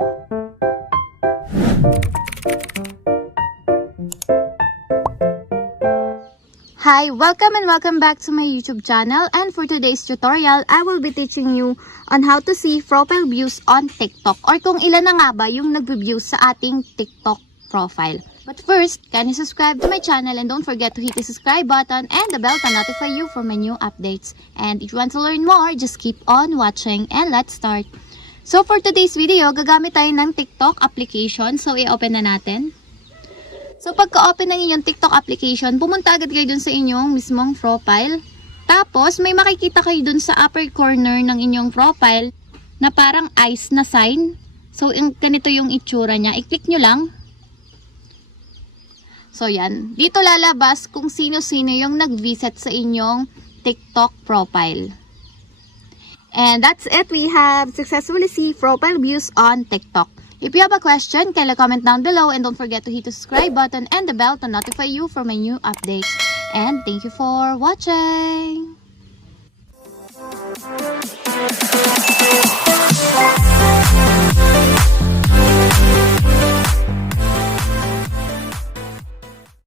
Hi, welcome back to my YouTube channel, and for today's tutorial, I will be teaching you on how to see profile views on TikTok, or kung ilan na nga ba yung nagbe-views sa ating TikTok profile. But first, kindly subscribe to my channel and don't forget to hit the subscribe button and the bell to notify you for my new updates. And if you want to learn more, just keep on watching, and let's start. So for today's video, gagamit tayo ng TikTok application. So i-open na natin. So pagka-open ng inyong TikTok application, pumunta agad kayo dun sa inyong mismong profile. Tapos may makikita kayo dun sa upper corner ng inyong profile na parang eyes na sign. So ganito yung itsura niya. I-click nyo lang. So yan. Dito lalabas kung sino-sino yung nag-visit sa inyong TikTok profile. And that's it. We have successfully see profile views on TikTok. If you have a question, kindly comment down below and don't forget to hit the subscribe button and the bell to notify you for my new updates. And thank you for watching!